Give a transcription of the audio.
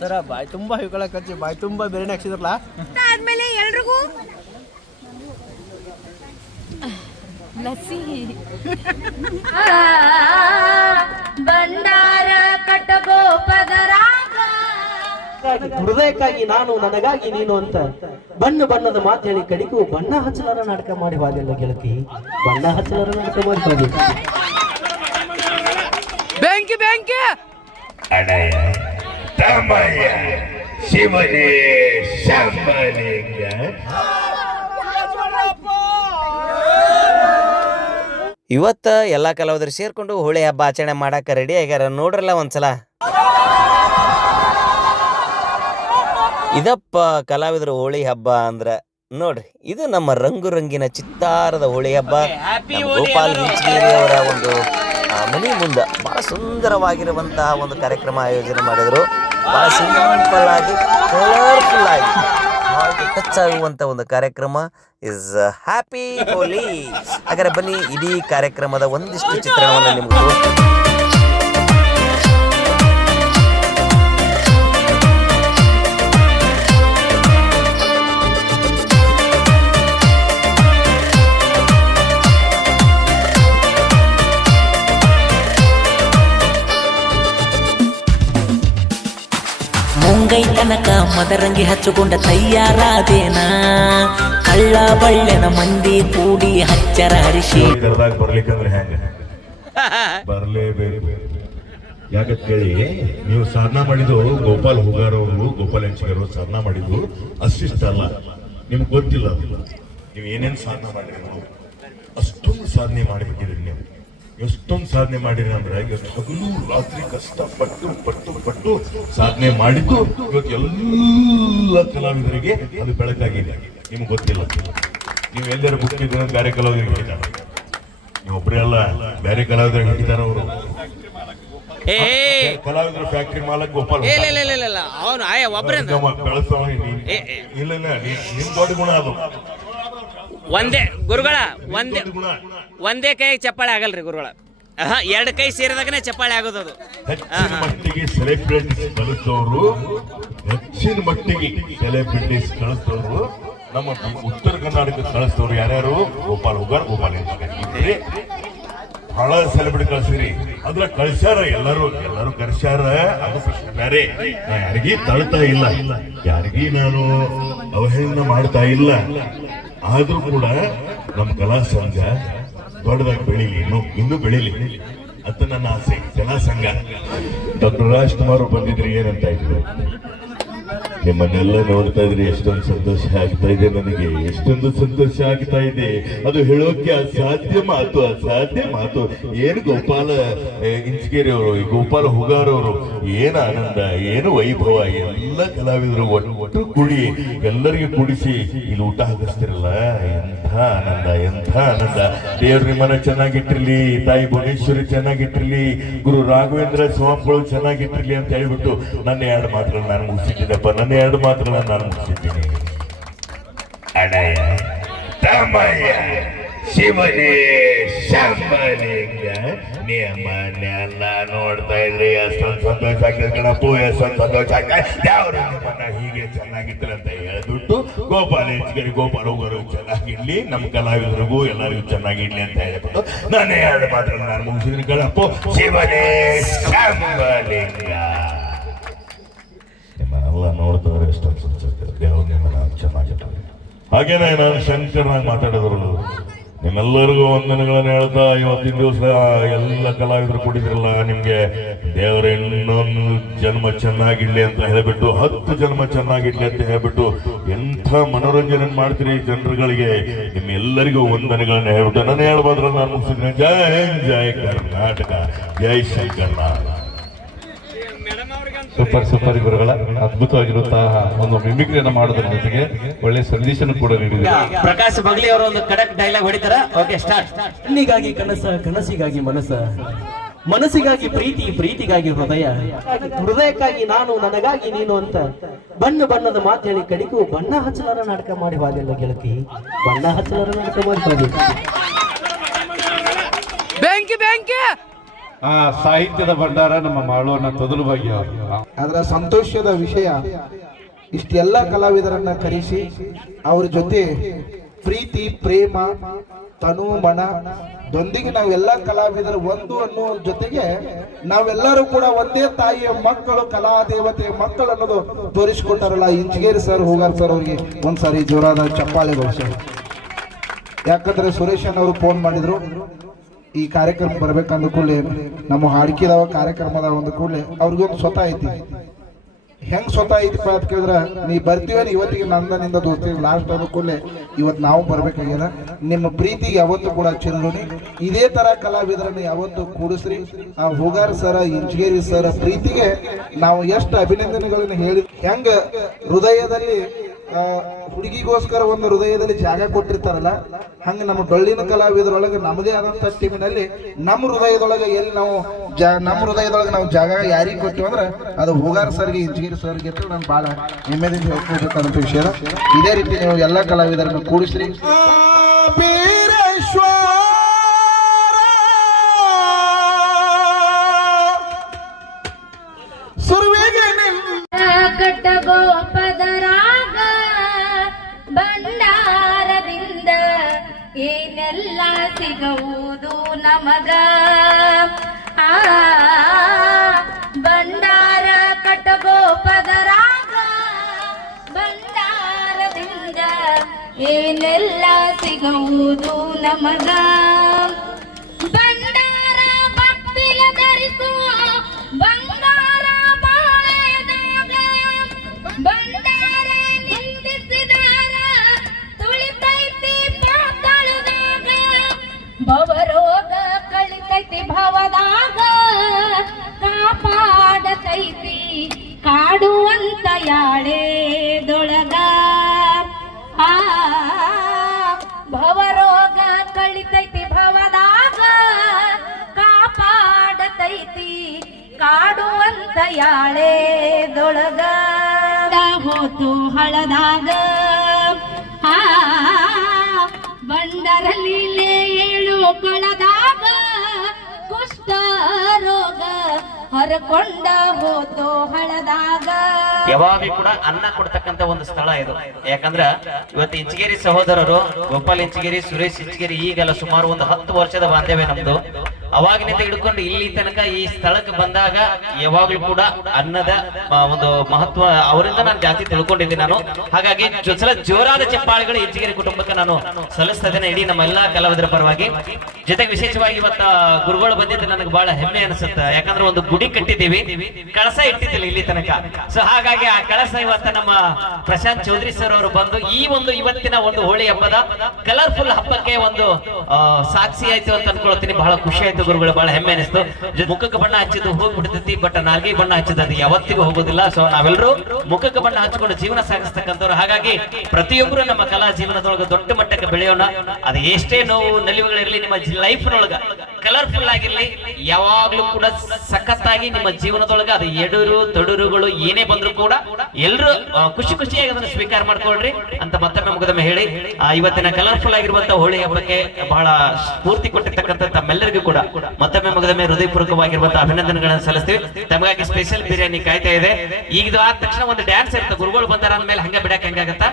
ಸರ ಬಾಯಿ ತುಂಬಾ ಹಿಡ್ಕೊಳಕ್ ಹಚ್ಚಿ ಬಾಯಿ ತುಂಬಾ ಬೇರೆ ಹಾಕ್ಸಿದ್ರಲ್ಲ ಆದ್ಮೇಲೆ ಎಲ್ರಿಗೂ ಲಸ್ಸಿ ಬಂಡಾರ ಕಟಗೋಪದರಾಗ ಹೃದಯಕ್ಕಾಗಿ ನಾನು ನನಗಾಗಿ ನೀನು ಅಂತ ಬಣ್ಣ ಬಣ್ಣದ ಮಾತು ಹೇಳಿ ಕಡಿಗೂ ಬಣ್ಣ ಹಚ್ಚಲಾರ ನಾಟಕ ಮಾಡಿ ಹೋದೆಲ್ಲ ಗೆಳತಿ ಬಣ್ಣ ಹಚ್ಚಲಾರ ನಾಟಕ ಮಾಡಿ ಹೋದೆ ಬೆಂಕಿ ಬೆಂಕಿ ಅಡಯ ತಮಯ ಶಿವನೇ ಶಂಭಲಿಂಗ ಇವತ್ತ ಎಲ್ಲ ಕಲಾವಿದರು ಸೇರ್ಕೊಂಡು ಹೋಳಿ ಹಬ್ಬ ಆಚರಣೆ ಮಾಡಕ್ಕೆ ರೆಡಿ ಆಗ್ಯಾರ. ನೋಡ್ರಲ್ಲ ಒಂದ್ಸಲ. ಇದಪ್ಪ ಕಲಾವಿದರು ಹೋಳಿ ಹಬ್ಬ ಅಂದ್ರೆ ನೋಡ್ರಿ, ಇದು ನಮ್ಮ ರಂಗು ರಂಗಿನ ಚಿತ್ತಾರದ ಹೋಳಿ ಹಬ್ಬ. ಗೋಪಾಲ್ ಹಿಂಚಗೇರಿ ಅವರ ಒಂದು ಮನೆ ಮುಂದೆ ಬಹಳ ಸುಂದರವಾಗಿರುವಂತಹ ಒಂದು ಕಾರ್ಯಕ್ರಮ ಆಯೋಜನೆ ಮಾಡಿದ್ರು. ಬಹಳ ಸಿಂಪಲ್ ಆಗಿ ಕಲರ್ಫುಲ್ ಆಗಿ ಟಚ್ ಆಗುವಂತ ಒಂದು ಕಾರ್ಯಕ್ರಮ ಇಸ್ ಹ್ಯಾಪಿ ಹೋಲಿ. ಹಾಗಾದ್ರೆ ಬನ್ನಿ ಇಡೀ ಕಾರ್ಯಕ್ರಮದ ಒಂದಿಷ್ಟು ಚಿತ್ರಣವನ್ನು ನಿಮ್ಗೆ ತೋರಿಸ್ತೀನಿ. ಮುಂಗೈ ತನಕ ಮದರಂಗಿ ಹಚ್ಚಿಕೊಂಡ ತಯ್ಯಾರಾದೇನ ಕಳ್ಳ ಬಳ್ಳೆನ ಮಂದಿ ಕೂಡಿ ಹಚ್ಚರ ಹರಿಸಿ ಬರ್ಲಿಕ್ಕಂದ್ರೆ ಹೆಂಗ ಬರ್ಲೇಬೇಕು. ಯಾಕಂತ ಕೇಳಿ, ನೀವು ಸಾಧನ ಮಾಡಿದ್ದು ಗೋಪಾಲ್ ಹುಗಾರವರು ಗೋಪಾಲ್ ಹೆಂಚಿಗರು ಸಾಧನ ಮಾಡಿದ್ದು ಅಷ್ಟಿಷ್ಟ ಅಲ್ಲ, ನಿಮ್ಗೆ ಗೊತ್ತಿಲ್ಲ. ನೀವು ಏನೇನು ಸಾಧನ ಮಾಡಿರಿ, ಅಷ್ಟೊಂದು ಸಾಧನೆ ಮಾಡಿಬಿಟ್ಟಿರಿ. ನೀವು ಎಷ್ಟೊಂದು ಸಾಧನೆ ಮಾಡಿರಿ ಅಂದ್ರೆ ಎಷ್ಟು ಹಗಲು ರಾತ್ರಿ ಕಷ್ಟಪಟ್ಟು ಪಟ್ಟು ಪಟ್ಟು ಸಾಧನೆ ಮಾಡಿದ್ದು ಇವತ್ತು ಎಲ್ಲ ಕಲಾವಿದರಿಗೆ ಅದು ಬೆಳಕಾಗಿದೆ. ನಿಮ್ಗೆ ಗೊತ್ತಿಲ್ಲ. ನೀವು ಎಲ್ಲರೂ ಮುಖ್ಯ ಬೇರೆ ಕಲಾವಿದರಿಗೆ ಹಿಡಿತಾರೆ, ನೀವು ಒಬ್ಬರೇ ಅಲ್ಲ, ಬೇರೆ ಕಲಾವಿದರಿಗೆ ಹಿಡಿತಾರ ಅವರು. ಕಲಾವಿದರ ಫ್ಯಾಕ್ಟ್ರಿ ಮಾಲಕ್ ಗೋಪಾಲ್ ಬೆಳೆಸೋ ಇಲ್ಲ ನಿಮ್ ದೊಡ್ಡ ಗುಣ ಅದು. ಒಂದೇ ಗುರುಗಳ ಒಂದೇ ಕೈ ಚಪ್ಪಾಳೆ ಆಗಲ್ರಿ ಗುರುಗಳ, ಎರಡು ಕೈ ಸೇರಿದಾಗನೇ ಚಪ್ಪಾಳೆ ಆಗೋದು. ಹೆಚ್ಚಿನ ಮಟ್ಟಿಗೆ ಸೆಲೆಬ್ರಿಟೀಸ್ ಕಳಿಸೋರು, ಹೆಚ್ಚಿನ ಮಟ್ಟಿಗೆ ಸೆಲೆಬ್ರಿಟೀಸ್ ಕಳಿಸೋರು ನಮ್ಮ ಉತ್ತರ ಕರ್ನಾಟಕ ಕಳಿಸೋರು ಯಾರ್ಯಾರು? ಗೋಪಾಲ್ ಹುಗಾರ್, ಗೋಪಾಲ್ ಹೆಂಚಿಗೇರಿ. ಬಹಳ ಸೆಲೆಬ್ರಿಟಿ ಕಳ್ಸಿರಿ, ಅದ್ರ ಕಳ್ಸ್ಯಾರ, ಎಲ್ಲರೂ ಕಳ್ಸ್ಯಾರ. ಅದು ಪ್ರಶ್ನೆ ಬೇರೆ. ನಾ ಯಾರಿಗೀ ತಳ್ತಾ ಇಲ್ಲ, ಯಾರಿಗೀ ನಾನು ಅವಹೇಳನ ಮಾಡ್ತಾ ಇಲ್ಲ. ಆದ್ರೂ ಕೂಡ ನಮ್ಮ ಕಲಾ ಸಂಘ ದೊಡ್ಡದಾಗಿ ಬೆಳೀಲಿ, ಇನ್ನೂ ಬೆಳೀಲಿ ಅಂತ ನನ್ನ ಆಸೆ. ಕಲಾ ಸಂಘ ಡಾಕ್ಟರ್ ರಾಜ್ಕುಮಾರ್ ಬಂದಿದ್ರಿ, ಏನಂತ ಇದ್ರು, ನಿಮ್ಮನ್ನೆಲ್ಲ ನೋಡ್ತಾ ಇದ್ರಿ, ಎಷ್ಟೊಂದು ಸಂತೋಷ ಆಗ್ತಾ ಇದೆ ನನಗೆ, ಎಷ್ಟೊಂದು ಸಂತೋಷ ಆಗ್ತಾ ಇದೆ. ಅದು ಹೇಳೋಕೆ ಅಸಾಧ್ಯ ಮಾತು. ಏನು ಗೋಪಾಲ ಹಿಂಚಗೇರಿ ಅವರು, ಗೋಪಾಲ ಹುಗಾರ್ ಅವರು, ಏನು ಆನಂದ, ಏನು ವೈಭವ. ಎಲ್ಲ ಕಲಾವಿದರು ಒಟ್ಟು ಕೂಡಿ ಎಲ್ಲರಿಗೂ ಕೂಡಿಸಿ ಇಲ್ಲಿ ಊಟ ಹಾಕಿಸ್ತಿರಲ್ಲ, ಎಂಥ ಆನಂದ. ದೇವ್ರ ನಿಮ್ಮನ್ನ ಚೆನ್ನಾಗಿಟ್ಟಿರ್ಲಿ, ತಾಯಿ ಭುವನೇಶ್ವರಿ ಚೆನ್ನಾಗಿಟ್ಟಿರ್ಲಿ, ಗುರು ರಾಘವೇಂದ್ರ ಸ್ವಾಮಿಗಳು ಚೆನ್ನಾಗಿಟ್ಟಿರ್ಲಿ ಅಂತ ಹೇಳ್ಬಿಟ್ಟು ನನ್ನ ಎರಡು ಮಾತ್ರ ನಾನು ಮುಗಿಸಿದ್ದೀನಿ. ಅಡಯ ತಮಯ ಶಿವನೇ ಶಂಭಲಿಂಗ. ನಿಮ್ಮನ್ನೆಲ್ಲ ನೋಡ್ತಾ ಇದ್ರಿ, ಎಷ್ಟೊಂದು ಸಂತೋಷ ಆಗ್ತದೆ ಕಣಪ್ಪು, ಎಷ್ಟೊಂದು ಸಂತೋಷ ಆಗ್ತದೆ. ದೇವರು ನಿಮ್ಮನ್ನ ಹೀಗೆ ಚೆನ್ನಾಗಿರ್ತಾರೆ ಅಂತ ಹೇಳ್ಬಿಟ್ಟು ಗೋಪಾಲ್ ಹೆಂಚಿಗೇರಿ, ಗೋಪಾಲ್ ಹುಗಾರು ಚೆನ್ನಾಗಿರ್ಲಿ, ನಮ್ಮ ಕಲಾವಿದರಿಗೂ ಎಲ್ಲರಿಗೂ ಚೆನ್ನಾಗಿರ್ಲಿ ಅಂತ ಹೇಳ್ಬಿಟ್ಟು ನನ್ನ ಎರಡು ಮಾತ್ರ ನಾನು ಮುಗಿಸಿದ್ದೀನಿ ಕಣಪ್ಪು. ಶಿವನೇ ಶಂಭಲಿಂಗ. ನಿಮ್ಮನ್ನೆಲ್ಲ ನೋಡ್ತಾರೆ, ಎಷ್ಟೊಂದು ಸಂತೋಷ. ದೇವರು ನಿಮ್ಮನ್ನ ಚೆನ್ನಾಗಿರ್ತಾರೆ. ಹಾಗೇನೆ ನಾನು ಶಂಕರ್ನಾಗ ಮಾತಾಡಿದ್ರು, ನಿಮ್ಮೆಲ್ಲರಿಗೂ ವಂದನೆಗಳನ್ನು ಹೇಳ್ತಾ ಇವತ್ತಿನ ದಿವಸ ಎಲ್ಲ ಕಲಾವಿದರು ಕೊಟ್ಟಿದ್ರಲ್ಲ, ನಿಮ್ಗೆ ದೇವರ ಇನ್ನೊಂದು ಜನ್ಮ ಚೆನ್ನಾಗಿಡ್ಲಿ ಅಂತ ಹೇಳ್ಬಿಟ್ಟು, 10 ಜನ್ಮ ಚೆನ್ನಾಗಿಡ್ಲಿ ಅಂತ ಹೇಳ್ಬಿಟ್ಟು ಎಂಥ ಮನೋರಂಜನೆ ಮಾಡ್ತೀರಿ ಜನರುಗಳಿಗೆ. ನಿಮ್ಮೆಲ್ಲರಿಗೂ ವಂದನೆಗಳನ್ನ ಹೇಳ್ಬಿಟ್ಟು ನಾನು ಹೇಳ್ಬೋದ್ರ ನಾನು ಮುಗಿಸಿದ್ದೀನಿ. ಜೈ ಕರ್ನಾಟಕ, ಜೈ ಶಂಕರ್ನಾಥ್. ಸೂಪರ್ ಗುರುಗಳ ಅದ್ಭುತವಾಗಿರುವಂತಹ ಒಂದು ಮಿಮಿಕ್ರಿಯನ್ನು ಮಾಡೋದ್ರ ಜೊತೆಗೆ ಒಳ್ಳೆ ಸಂದೇಶನೂ ಕೂಡ ನೀಡಿದೆ. ಪ್ರಕಾಶ್ ಬಗ್ಲಿ ಅವರು ಒಂದು ಕಡಕ್ ಡೈಲಾಗ್ ಹೊಡಿತಾರ. Okay, start. ಕಣ್ಣಿಗಾಗಿ ಕನಸಿಗಾಗಿ ಮನಸ್ಸಿಗಾಗಿ ಪ್ರೀತಿಗಾಗಿ ಹೃದಯಕ್ಕಾಗಿ ನಾನು ನನಗಾಗಿ ನೀನು ಅಂತ ಬಣ್ಣ ಬಣ್ಣದ ಮಾತು ಹೇಳಿ ಕಡಿಗೂ ಬಣ್ಣ ಹಚ್ಚಲಾರ ನಾಟಕ ಮಾಡಿ ಹೋದೆಲ್ಲ ಗೆಳತಿ, ಬಣ್ಣ ಹಚ್ಚಲಾರ ನಾಟಕ ಮಾಡಿ ಹೋದೆ. ಬೆಂಕಿ ಆ ಸಾಹಿತ್ಯದ ಭಂಡಾರ ನಮ್ಮ ಮಾಳುವನ್ನ ತೊದಲು ಬಗ್ಗೆ ಅದರ ಸಂತೋಷದ ವಿಷಯ ಇಷ್ಟೆಲ್ಲ ಕಲಾವಿದರನ್ನ ಕರೆಸಿ ಅವ್ರ ಜೊತೆ ಪ್ರೀತಿ ಪ್ರೇಮ ತನು ಮನ ದೊಂದಿಗೆ ನಾವೆಲ್ಲ ಕಲಾವಿದರು ಒಂದು ಅನ್ನುವ ಜೊತೆಗೆ ನಾವೆಲ್ಲರೂ ಕೂಡ ಒಂದೇ ತಾಯಿಯ ಮಕ್ಕಳು, ಕಲಾ ದೇವತೆಯ ಮಕ್ಕಳು ಅನ್ನೋದು ತೋರಿಸಿಕೊಟ್ಟಾರಲ್ಲ ಇಂಚಗೇರಿ ಸರ್, ಹೂಗಾರ್ ಸರ್ ಅವ್ರಿಗೆ ಒಂದ್ಸಾರಿ ಜೋರಾದ ಚಪ್ಪಾಳೆಗಳು ಸರ್. ಯಾಕಂದ್ರೆ ಸುರೇಶ್ ಅವರು ಫೋನ್ ಮಾಡಿದ್ರು ಈ ಕಾರ್ಯಕ್ರಮ ಬರ್ಬೇಕಂದ ಕೂಡಲೇ, ನಮ್ಮ ಹಾಡ್ಕಿದವ ಕಾರ್ಯಕ್ರಮದ ಒಂದು ಕೂಡಲೇ ಅವ್ರಿಗೊಂದು ಸ್ವತಃ ಐತಿ. ಹೆಂಗ್ ಸ್ವತಃ ಐತಿಪ್ಪ ಅಂತ ಕೇಳಿದ್ರ, ನೀ ಬರ್ತೀವನಿ ಇವತ್ತಿಗೆ ನಂದನಿಂದ ದೋಸ್ತಿ ಲಾಸ್ಟ್ ಆದ ಕೂಡಲೇ ಇವತ್ತು ನಾವು ಬರ್ಬೇಕಾಗ್ಯದ. ನಿಮ್ಮ ಪ್ರೀತಿಗೆ ಯಾವತ್ತೂ ಕೂಡ ಚಿರುಣಿ, ಇದೇ ತರ ಕಲಾವಿದರನ್ನ ಯಾವತ್ತು ಕೂಡಿಸ್ರಿ. ಆ ಹೂಗಾರ್ ಸರ, ಇಂಚಗೇರಿ ಸರ ಪ್ರೀತಿಗೆ ನಾವು ಎಷ್ಟು ಅಭಿನಂದನೆಗಳನ್ನು ಹೇಳಿ, ಹೆಂಗ ಹೃದಯದಲ್ಲಿ ಹುಡುಗಿಗೋಸ್ಕರ ಒಂದು ಹೃದಯದಲ್ಲಿ ಜಾಗ ಕೊಟ್ಟಿರ್ತಾರಲ್ಲ, ಹಂಗ ನಮ್ಮ ಡೊಳ್ಳಿನ ಕಲಾವಿದರೊಳಗೆ ನಮ್ಮದೇ ಆದಂತ ಟೀಮಿನಲ್ಲಿ ನಮ್ಮ ಹೃದಯದೊಳಗೆ ಎಲ್ಲಿ ನಾವು ನಮ್ಮ ಹೃದಯದೊಳಗೆ ನಾವು ಜಾಗ ಯಾರಿಗೆ ಕೊಟ್ಟಿವಿ ಅಂದ್ರೆ ಅದು ಹೂಗಾರ್ ಸರ್ಗೆ, ಇಂಚಗೇರಿ ಸರ್ಗೆ ಅಂತ ನಾನು ಬಹಳ ಹೆಮ್ಮೆದಿಂದ ಹೇಳ್ಕೊಳ್ಬೇಕಂತ ವಿಷಯ. ಇದೇ ರೀತಿ ನೀವು ಎಲ್ಲ ಕಲಾವಿದರನ್ನು ಕೂಡಿಸ್ರಿ. ಕಟ್ಟಗೋಪದರಾಗ ಭಂಡಾರದಿಂದ ಏನೆಲ್ಲ ಸಿಗುವುದು ನಮಗ. ಭಂಡಾರ ಕಟ್ಟಗೋಪದರಾಗ ಭಂಡಾರದಿಂದ ಏನೆಲ್ಲ ಸಿಗುವುದು ನಮಗ. ಭಂಡಾರ ಭಕ್ತಿಲ ಧರಿಸುವ ಬಂಗಾರ ಬಾಳೆದಾಗ, ಭಂಡಾರ ನಿಂದಿಸಿದಾರ ತುಳಿತೈತಿ ಪಾತಾಳದಾಗ, ಭವರೋಗ ಕಳಿತೈತಿ ಭವದಾಗ, ಕಾಪಾಡತೈತಿ ಕಾಡುವಂತ ಯಾಳೆದೊಳಗ. ಭವರೋಗ ಕಳಿತೈತಿ ಭವದಾಗ, ಕಾಪಾಡತೈತಿ ಕಾಡುವಂತ ಯಾಳೆದೊಳಗ. ಹೋತು ಹಳದಾಗ ಬಂಡರಲ್ಲಿ ಏಳು ಕೊಳದಾಗ, ಕುಷ್ಠ ರೋಗ ಹೊರಕೊಂಡ ಹೋತು ಹಳದಾಗ. ಯಾವಾಗಲೂ ಕೂಡ ಅನ್ನ ಕೊಡ್ತಕ್ಕಂತ ಒಂದು ಸ್ಥಳ ಇದು. ಯಾಕಂದ್ರ ಇವತ್ತು ಇಂಚಗೇರಿ ಸಹೋದರರು ಗೋಪಾಲ್ ಇಂಚಗೇರಿ, ಸುರೇಶ್ ಇಂಚಗೇರಿ, ಈಗೆಲ್ಲ ಸುಮಾರು ಒಂದು 10 ವರ್ಷದ ಬಾಂಧವ್ಯ ನಮ್ದು. ಅವಾಗಿನಿಂದ ಹಿಡ್ಕೊಂಡು ಇಲ್ಲಿ ತನಕ ಈ ಸ್ಥಳಕ್ಕೆ ಬಂದಾಗ ಯಾವಾಗ್ಲೂ ಕೂಡ ಅನ್ನದ ಒಂದು ಮಹತ್ವ ಅವರಿಂದ ನಾನು ಜಾಸ್ತಿ ತಿಳ್ಕೊಂಡಿದ್ದೀನಿ ನಾನು. ಹಾಗಾಗಿ ಜೋರಾದ ಚಪ್ಪಾಳೆಗಳು ಇಂಚಗೇರಿ ಕುಟುಂಬಕ್ಕೆ ನಾನು ಸಲ್ಲಿಸ್ತಾ ಇದ್ದೇನೆ ಇಡೀ ನಮ್ಮ ಎಲ್ಲಾ ಕಲಾವಿದರ ಪರವಾಗಿ. ಜೊತೆಗೆ ವಿಶೇಷವಾಗಿ ಇವತ್ತ ಗುರುಗಳು ಬಂದಿದ್ದು ನನಗೆ ಬಹಳ ಹೆಮ್ಮೆ ಅನಿಸುತ್ತೆ. ಯಾಕಂದ್ರೆ ಒಂದು ಗುಡಿ ಕಟ್ಟಿದ್ದೀವಿ, ಕಳಸ ಇಟ್ಟಿದ್ದಿಲ್ಲ ಇಲ್ಲಿ ತನಕ. ಸೊ ಹಾಗಾಗಿ ಆ ಕಳಸ ಇವತ್ತ ನಮ್ಮ ಪ್ರಶಾಂತ್ ಚೌಧರಿ ಸರ್ ಅವರು ಬಂದು ಈ ಒಂದು ಇವತ್ತಿನ ಒಂದು ಹೋಳಿ ಹಬ್ಬದ ಕಲರ್ಫುಲ್ ಹಬ್ಬಕ್ಕೆ ಒಂದು ಸಾಕ್ಷಿ ಆಯ್ತು ಅಂತ ಅನ್ಕೊಳ್ತೀನಿ. ಬಹಳ ಖುಷಿ ಆಯ್ತು ಗುರುಗಳು, ಬಹಳ ಹೆಮ್ಮೆ ಅನಿಸ್ತು. ಮುಖಕ್ಕೆ ಬಣ್ಣ ಹಚ್ಚಿದ್ದು ಹೋಗ್ಬಿಡ್ತೈತಿ, ಬಟ್ ನಾಲ್ಗೆ ಬಣ್ಣ ಹಚ್ಚಿದ್ದು ಅದು ಯಾವತ್ತಿಗೂ ಹೋಗೋದಿಲ್ಲ. ಸೊ ನಾವೆಲ್ಲರೂ ಮುಖಕ್ಕೆ ಬಣ್ಣ ಹಚ್ಕೊಂಡು ಜೀವನ ಸಾಗಿಸ್ತಕ್ಕಂಥವ್ರು. ಹಾಗಾಗಿ ಪ್ರತಿಯೊಬ್ಬರು ನಮ್ಮ ಕಲಾ ಜೀವನದೊಳಗೆ ದೊಡ್ಡ ಮಟ್ಟಕ್ಕೆ ಬೆಳೆಯೋಣ. ಅದು ಎಷ್ಟೇ ನೋವು ನಲಿವುಗಳಿರಲಿ, ನಿಮ್ಮ ಲೈಫ್ ನೊಳಗ ಕಲರ್ಫುಲ್ ಆಗಿರ್ಲಿ, ಯಾವಾಗ್ಲೂ ಕೂಡ ಸಖತ್ತಾಗಿ ನಿಮ್ಮ ಜೀವನದೊಳಗೆ ಅದು ಎಡುರು ತೊಡರುಗಳು ಏನೇ ಬಂದ್ರು ಕೂಡ ಎಲ್ಲರೂ ಖುಷಿ ಖುಷಿಯಾಗಿ ಅದನ್ನು ಸ್ವೀಕಾರ ಮಾಡ್ಕೊಳ್ರಿ ಅಂತ ಮತ್ತೊಮ್ಮೆ ಮುಗಿದೊಮ್ಮೆ ಹೇಳಿ, ಇವತ್ತಿನ ಕಲರ್ಫುಲ್ ಆಗಿರುವಂತಹ ಹೋಳಿ ಹಬ್ಬಕ್ಕೆ ಬಹಳ ಸ್ಫೂರ್ತಿ ಕೊಟ್ಟಿರ್ತಕ್ಕಂಥ ತಮ್ಮೆಲ್ಲರಿಗೂ ಕೂಡ ಮತ್ತೊಮ್ಮೆ ಮುಗಿದೊಮ್ಮೆ ಹೃದಯಪೂರ್ವಕವಾಗಿರುವಂತಹ ಅಭಿನಂದನೆಗಳನ್ನು ಸಲ್ಲಿಸ್ತೀವಿ. ತಮಗಾಗಿ ಸ್ಪೆಷಲ್ ಬಿರಿಯಾನಿ ಕಾಯ್ತಾ ಇದೆ. ಈಗ ಆದ ತಕ್ಷಣ ಒಂದು ಡ್ಯಾನ್ಸ್ ಇರುತ್ತೆ, ಗುರುಗಳು ಬಂದಾರ ಅಂದ್ಮೇಲೆ ಹಂಗ ಬಿಡಕ್ಕೆ ಹೆಂಗಾಗತ್ತ.